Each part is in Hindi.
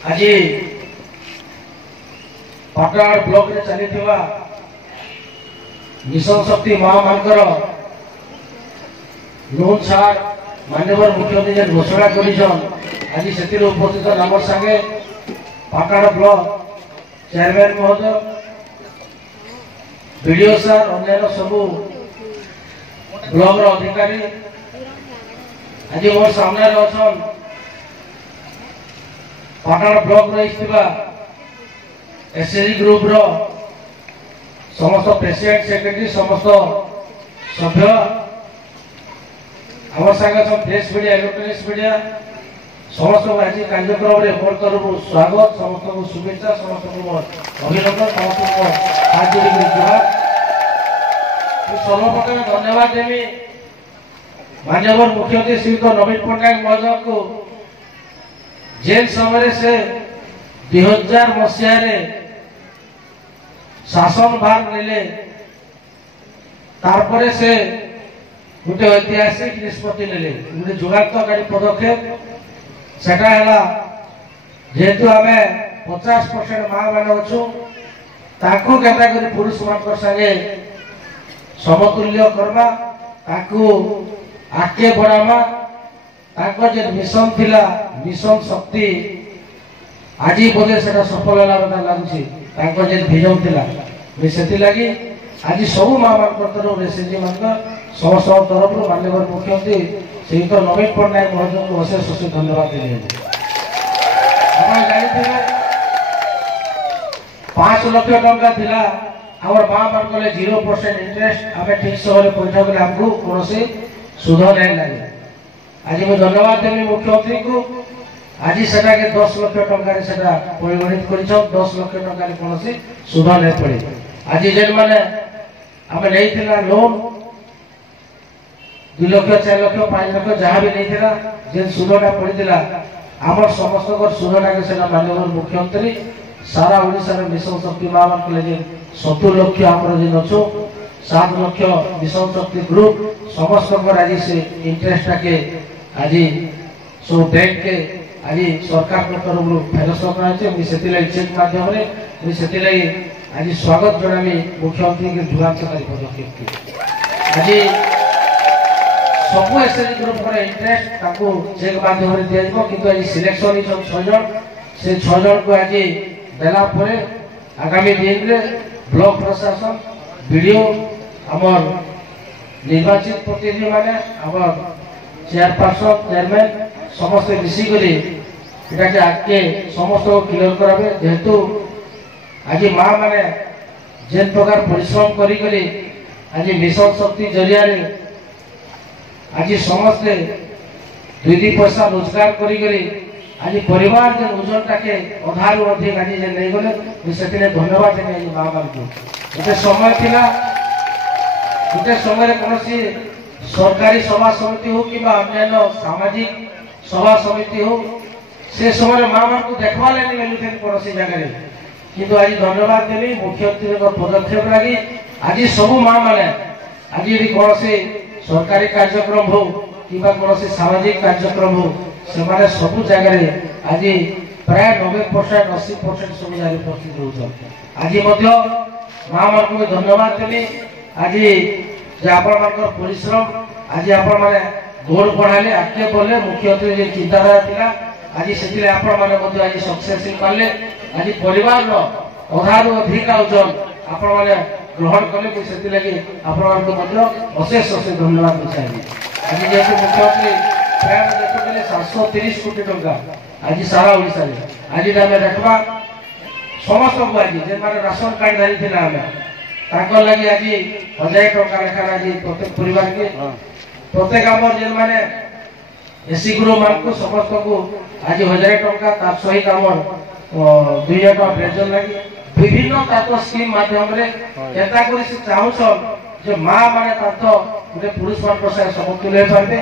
आज पाटण ब्लॉक रे चली मिशन शक्ति महामानकर लोन छाड़ माननीय मुख्यमंत्री घोषणा कर आज से उपस्थित आम संगे पाटण ब्लॉक चेयरमैन महोदय वीडियो सर अन्य सबू ब्लॉक अधिकारी आज मोर सामने अच्छा पाटण ब्लॉक रही एसएसजी ग्रुप रो समस्त प्रेसिडेंट सेक्रेटरी समस्त सभ्य आम संगे सब प्रेस मीडिया इलेक्ट्रोनिक्स मीडिया समस्त आज कार्यक्रम में मोर तरफ स्वागत समस्त को शुभेच्छा समस्त को अभिनंदन समस्त को सर्वप्रथम धन्यवाद देवी माननीय मुख्यमंत्री श्रीयुक्त नवीन पट्टनायक महोदय को जेल समय से 2000 मसीह शासन भार नेले तारपरे से गोटे ऐतिहासिक निष्पत्ति नेले गोटे जुगान्तकारी पदक्षेप सेटा है जेहेतु आम 50% माँ मैंने अच्छु ताकू केता करी पुरुष मान संगे समतुल्य करवा ताकू आगे बढ़ावा ताको जे मिशन थिला मिशन शक्ति आज बोले से सफल है लगुच ताको जे भिजन थिला से लगी आज सब माँ मान तरफ एसएचजी मान समस्त तरफ माननीय मुख्यमंत्री श्रीयुक्त नवीन पट्टनायक महोदय को अशेष अशेष धन्यवाद दिए। जानते 5 लाख टंका थिला आम माँ मान 0% इंटरेस्ट आम ठीक समय पैठ कले आमको कौन सुध नहीं लगे आज मुझे धन्यवाद देवी मुख्यमंत्री को आज से 10 लाख टंका परिगणित कर 10 लाख टंका कौन सुध नहीं पड़े आज जेन मैंने आम नहीं लोन 2 लाख 4 लाख 5 लाख जहाँ भी नहीं जेन सुधटा पड़ा आम समस्त सुधटा के माननीय मुख्यमंत्री सारा ओडिशा मिशन शक्ति माँ मान 70 लाख आम जेन अच्छो 7 लाख मिशन शक्ति ग्रुप समस्त आज से इंटरेस्ट के आज सब बैंक के आज सरकार तरफ फेरस्त कर चेक माध्यम से आज स्वागत जनामी मुख्यमंत्री के जुगान्तकारी पदक्षेप आज सब एसएचजी ग्रुप इंटरेस्ट चेक माध्यम दिया किंतु आज सिलेक्शन 6 जन से 6 जन को आज देला आगामी दिन में ब्लॉक प्रशासन वीडियो आमर निर्वाचित प्रतिनिधि माने आमर चेयरपर्सन चेयरमैन समस्त मिसिक आगे समस्त को क्लियर करावे जेहेतु आज माँ माने जेन प्रकार परिश्रम करी आज मिशन शक्ति जरिया आज समस्ते 2 पैसा रोजगार करी आज परिवार जेन ओजनटा के अधारू अधिक आज जे नहीं गले से धन्यवाद देने आज माँ मान को गोटे समय थिला गोटे समय कौन सरकारी सभा समिति हो कि अन्य सामाजिक सभा समिति हो से समय माँ मान को देखवा लेनी मिलुथे कौन जगह किंतु आज धन्यवाद देवी मुख्यमंत्री पदक्षेप लगी आज सब माँ मैंने आज यदि कौन सरकारी कार्यक्रम हो कि कौन सामाजिक कार्यक्रम हो से सब जगह आज प्राय 90% 80% सब जगह उपस्थित होती आज माँ मान को धन्यवाद देवी आज आपण परिश्रम आज आपण मैंने गोल बढ़ाले आगे बोले मुख्यमंत्री जो चिंताधारा थिला आज से आपण आज सक्सेसफुल पाले आज परिवार अधारू अधिक ओजन आपण मैंने ग्रहण कले से लगे आपण अशेष अशेष धन्यवाद चाहिए आज जेहेतु मुख्यमंत्री प्राय देखते 730 कोटी टंका आज सारा ओडिशा आज आम देखा समस्त को आज जेन मैंने राशन कार्ड धारी आम लगी आज 1000 टंका लेखा आज प्रत्येक परिवार के प्रत्येक आम जेन मैंने एससी ग्रुप मान को समस्त को आज 1000 टंका सहित आम 2000 टंका पेंशन लगी विभिन्न स्कीम माध्यम चाहून जो माँ माने गोटे पुरुष मान समतुल्य पारे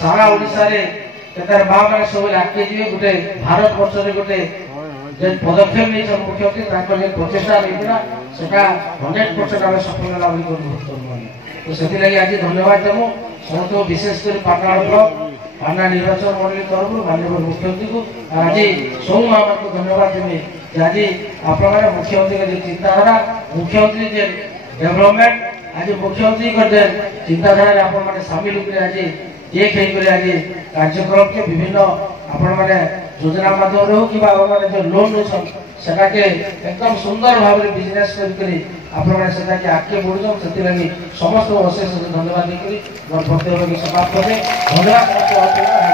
सारा ओडिशा माँ मैंने सब आगे जी गोटे भारत वर्ष गोटे पदक्षेप नहीं मुख्यमंत्री प्रचेषा नहीं 100% आम सफल तो से आज धन्यवाद देमु समस्त विशेषकर पाटण ब्लॉक थाना निर्वाचन मंडली तरफ माननीय मुख्यमंत्री को आज सब मामा को धन्यवाद देवे आज आप मुख्यमंत्री का चिंताधारा मुख्यमंत्री जे डेवलपमेंट आज मुख्यमंत्री चिंताधारा आप सामिल होकर आज एक आज कार्यक्रम के विभिन्न आपण मैंने योजना माध्यम हो कि जो लोन सेटा के एकदम सुंदर भाव में बिजनेस करके आगे बढ़ुन से समस्त अशेष धन्यवाद देकर मोर वक्तव्य समाप्त करें धन्यवाद।